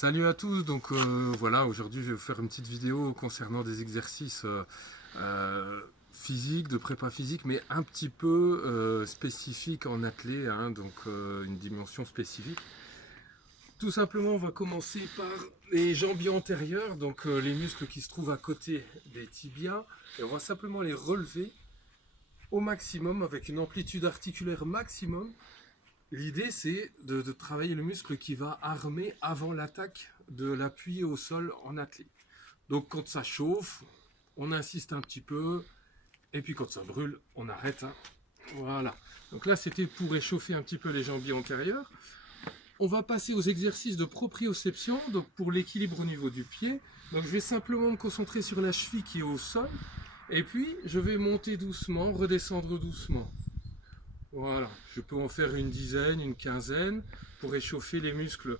Salut à tous, donc voilà, aujourd'hui je vais vous faire une petite vidéo concernant des exercices physiques, de prépa physique, mais un petit peu spécifiques en athlée, hein, donc une dimension spécifique. Tout simplement, on va commencer par les jambiers antérieurs, donc les muscles qui se trouvent à côté des tibias, et on va simplement les relever au maximum avec une amplitude articulaire maximum. L'idée, c'est de travailler le muscle qui va armer avant l'attaque de l'appui au sol en athlée. Donc quand ça chauffe, on insiste un petit peu, et puis quand ça brûle, on arrête. Hein. Voilà. Donc là, c'était pour réchauffer un petit peu les jambiers antérieurs. On va passer aux exercices de proprioception, donc pour l'équilibre au niveau du pied. Donc je vais simplement me concentrer sur la cheville qui est au sol, et puis je vais monter doucement, redescendre doucement. Voilà, je peux en faire une dizaine, une quinzaine pour réchauffer les muscles,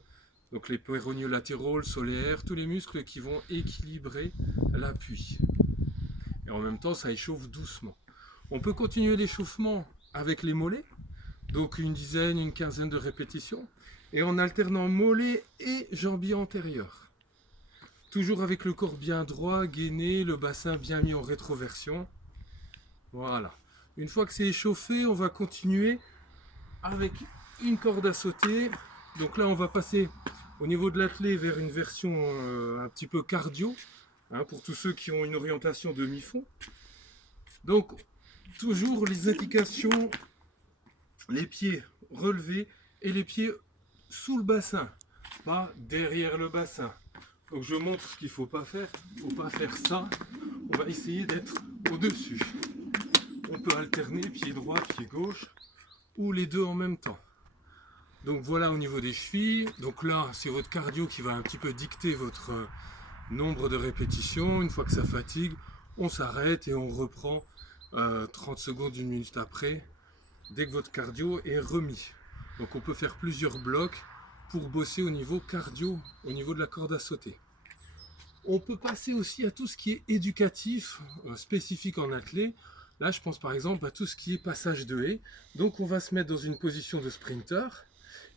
donc les péronéaux latéraux, le solaire, tous les muscles qui vont équilibrer l'appui. Et en même temps, ça échauffe doucement. On peut continuer l'échauffement avec les mollets, donc une dizaine, une quinzaine de répétitions, et en alternant mollets et jambiers antérieurs. Toujours avec le corps bien droit, gainé, le bassin bien mis en rétroversion. Voilà. Une fois que c'est échauffé, on va continuer avec une corde à sauter. Donc là, on va passer au niveau de l'athlée vers une version un petit peu cardio, hein, pour tous ceux qui ont une orientation demi-fond. Donc, toujours les indications, les pieds relevés et les pieds sous le bassin, pas derrière le bassin. Donc je montre ce qu'il ne faut pas faire. Il ne faut pas faire ça. On va essayer d'être au-dessus. On peut alterner pied droit, pied gauche, ou les deux en même temps. Donc voilà au niveau des chevilles. Donc là, c'est votre cardio qui va un petit peu dicter votre nombre de répétitions. Une fois que ça fatigue, on s'arrête et on reprend 30 secondes, une minute après, dès que votre cardio est remis. Donc on peut faire plusieurs blocs pour bosser au niveau cardio, au niveau de la corde à sauter. On peut passer aussi à tout ce qui est éducatif, spécifique en athlée. Là, je pense par exemple à tout ce qui est passage de haie. Donc, on va se mettre dans une position de sprinter,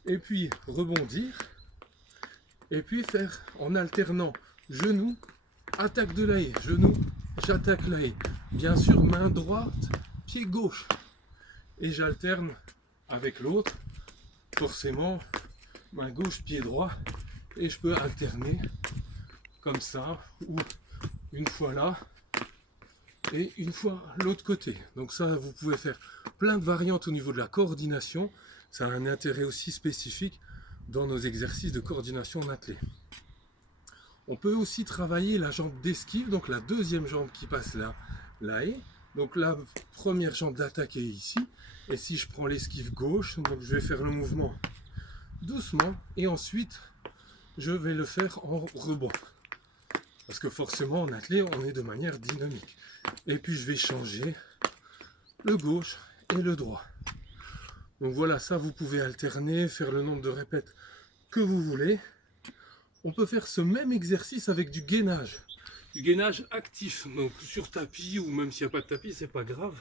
et puis rebondir, et puis faire en alternant genou, attaque de la haie, genou, j'attaque la haie. Bien sûr, main droite, pied gauche. Et j'alterne avec l'autre, forcément, main gauche, pied droit, et je peux alterner comme ça, ou une fois là, et une fois l'autre côté. Donc ça, vous pouvez faire plein de variantes au niveau de la coordination. Ça a un intérêt aussi spécifique dans nos exercices de coordination en athlée. On peut aussi travailler la jambe d'esquive, donc la deuxième jambe qui passe là, la haie. Donc la première jambe d'attaque est ici. Et si je prends l'esquive gauche, donc je vais faire le mouvement doucement. Et ensuite, je vais le faire en rebond. Parce que forcément, en athlée, on est de manière dynamique. Et puis, je vais changer le gauche et le droit. Donc voilà, ça, vous pouvez alterner, faire le nombre de répètes que vous voulez. On peut faire ce même exercice avec du gainage. Du gainage actif, donc sur tapis, ou même s'il n'y a pas de tapis, c'est pas grave.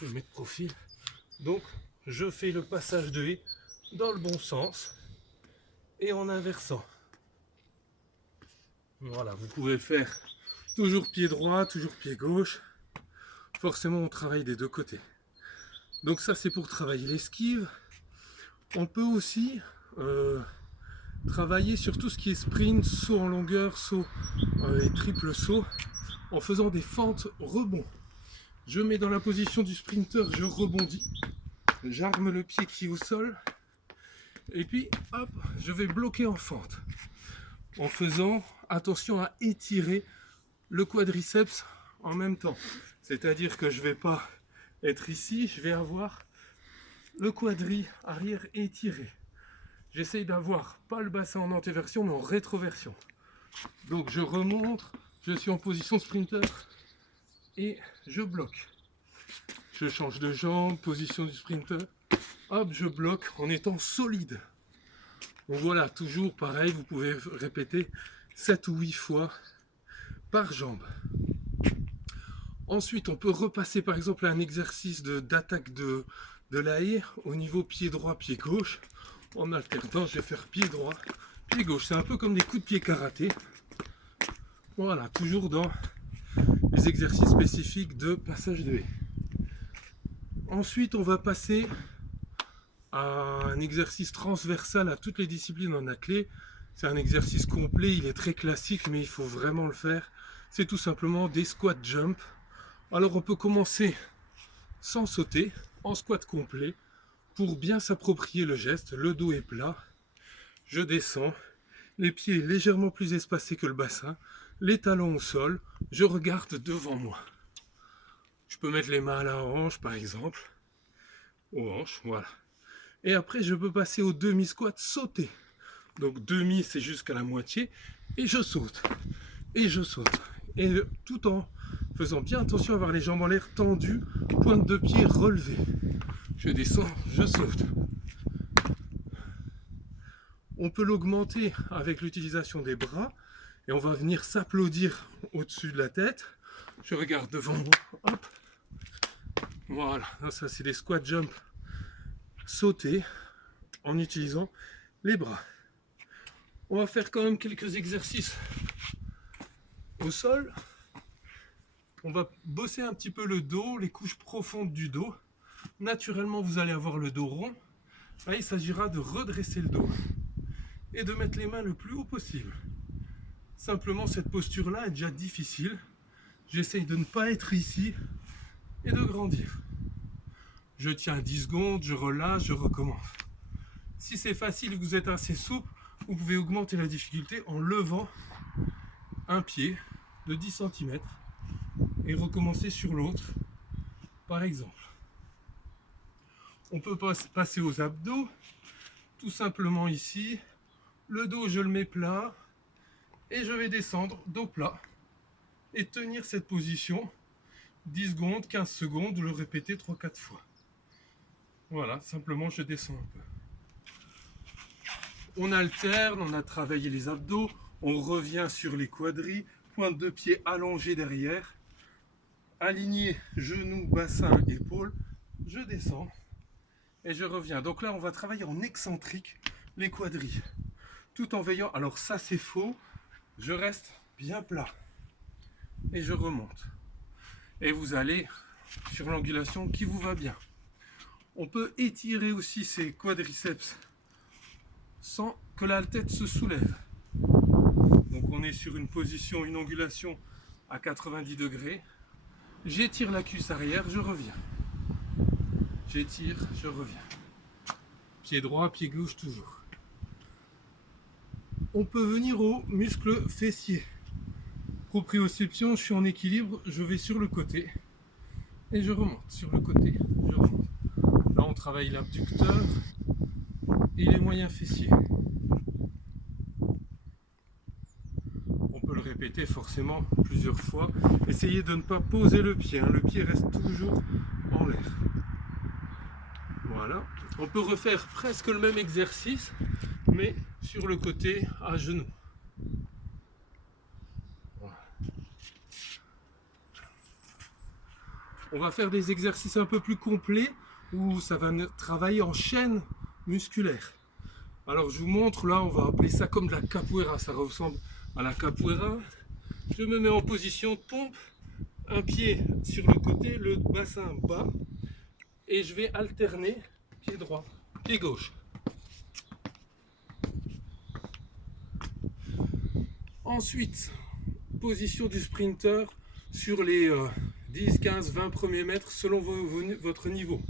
Je vais mettre profil. Donc, je fais le passage de haie dans le bon sens et en inversant. Voilà, vous pouvez faire toujours pied droit, toujours pied gauche. Forcément, on travaille des deux côtés. Donc ça, c'est pour travailler l'esquive. On peut aussi travailler sur tout ce qui est sprint, saut en longueur, saut et triple saut, en faisant des fentes rebonds. Je mets dans la position du sprinter, je rebondis. J'arme le pied qui est au sol. Et puis, hop, je vais bloquer en fente. En faisant attention à étirer le quadriceps en même temps. C'est-à-dire que je ne vais pas être ici, je vais avoir le quadri arrière étiré. J'essaye d'avoir pas le bassin en antéversion, mais en rétroversion. Donc je remonte, je suis en position sprinter et je bloque. Je change de jambe, position du sprinter. Hop, je bloque en étant solide. Donc voilà, toujours pareil, vous pouvez répéter 7 ou 8 fois par jambe. Ensuite, on peut repasser par exemple à un exercice d'attaque de la haie au niveau pied droit, pied gauche. En alternant, je vais faire pied droit, pied gauche. C'est un peu comme des coups de pied karaté. Voilà, toujours dans les exercices spécifiques de passage de haie. Ensuite, on va passer à un exercice transversal à toutes les disciplines en athlée. C'est un exercice complet, il est très classique, mais il faut vraiment le faire. C'est tout simplement des squat jump. Alors on peut commencer sans sauter, en squat complet, pour bien s'approprier le geste. Le dos est plat, je descends, les pieds légèrement plus espacés que le bassin, les talons au sol, je regarde devant moi. Je peux mettre les mains à la hanche par exemple, aux hanches, voilà. Et après je peux passer au demi-squat sauter. Donc demi c'est jusqu'à la moitié, et je saute, et je saute. Et tout en faisant bien attention à avoir les jambes en l'air tendues, pointe de pied relevée. Je descends, je saute. On peut l'augmenter avec l'utilisation des bras, et on va venir s'applaudir au-dessus de la tête. Je regarde devant moi, hop. Voilà, ça c'est des squat jump sautés en utilisant les bras. On va faire quand même quelques exercices au sol. On va bosser un petit peu le dos, les couches profondes du dos. Naturellement, vous allez avoir le dos rond. Là, il s'agira de redresser le dos et de mettre les mains le plus haut possible. Simplement, cette posture-là est déjà difficile. J'essaye de ne pas être ici et de grandir. Je tiens 10 secondes, je relâche, je recommence. Si c'est facile et que vous êtes assez souple, vous pouvez augmenter la difficulté en levant un pied de 10 cm et recommencer sur l'autre, par exemple. On peut passer aux abdos, tout simplement ici. Le dos, je le mets plat et je vais descendre dos plat et tenir cette position 10 secondes, 15 secondes, ou le répéter 3-4 fois. Voilà, simplement je descends un peu. On alterne, on a travaillé les abdos, on revient sur les quadris, pointe de pied allongée derrière, aligné genoux, bassin, épaules, je descends et je reviens. Donc là on va travailler en excentrique les quadris, tout en veillant, alors ça c'est faux, je reste bien plat et je remonte. Et vous allez sur l'angulation qui vous va bien. On peut étirer aussi ses quadriceps sans que la tête se soulève. Donc on est sur une position, une angulation à 90 degrés. J'étire la cuisse arrière, je reviens. J'étire, je reviens. Pied droit, pied gauche toujours. On peut venir au muscle fessier. Proprioception, je suis en équilibre, je vais sur le côté. Et je remonte sur le côté, je remonte. Là on travaille l'abducteur et les moyens fessiers. On peut le répéter forcément plusieurs fois. Essayez de ne pas poser le pied, hein. Le pied reste toujours en l'air. Voilà. On peut refaire presque le même exercice, mais sur le côté à genoux. Voilà. On va faire des exercices un peu plus complets où ça va travailler en chaîne musculaire. Alors je vous montre, là on va appeler ça comme de la capoeira, ça ressemble à la capoeira. Je me mets en position de pompe, un pied sur le côté, le bassin bas, et je vais alterner pied droit, pied gauche. Ensuite, position du sprinter sur les 10, 15, 20 premiers mètres selon votre niveau.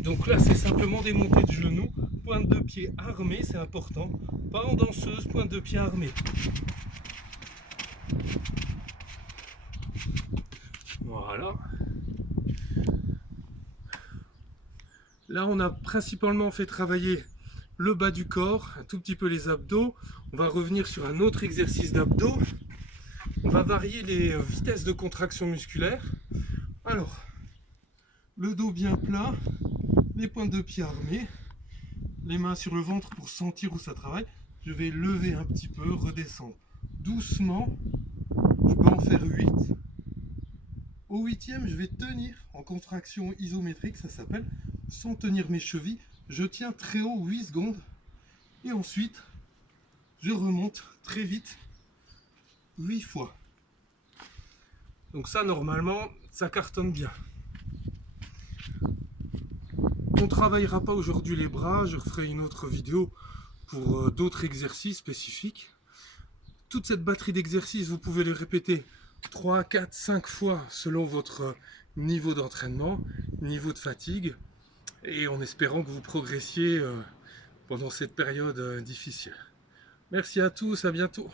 Donc là, c'est simplement des montées de genoux, pointe de pied armée, c'est important. Pas en danseuse, pointe de pied armée. Voilà. Là, on a principalement fait travailler le bas du corps, un tout petit peu les abdos. On va revenir sur un autre exercice d'abdos. On va varier les vitesses de contraction musculaire. Alors, le dos bien plat, les pointes de pied armées, les mains sur le ventre pour sentir où ça travaille. Je vais lever un petit peu, redescendre doucement. Je peux en faire 8. Au 8e, je vais tenir en contraction isométrique, ça s'appelle, sans tenir mes chevilles. Je tiens très haut 8 secondes. Et ensuite, je remonte très vite 8 fois. Donc ça, normalement, ça cartonne bien. On ne travaillera pas aujourd'hui les bras, je referai une autre vidéo pour d'autres exercices spécifiques. Toute cette batterie d'exercices, vous pouvez les répéter 3, 4, 5 fois selon votre niveau d'entraînement, niveau de fatigue, et en espérant que vous progressiez pendant cette période difficile. Merci à tous, à bientôt.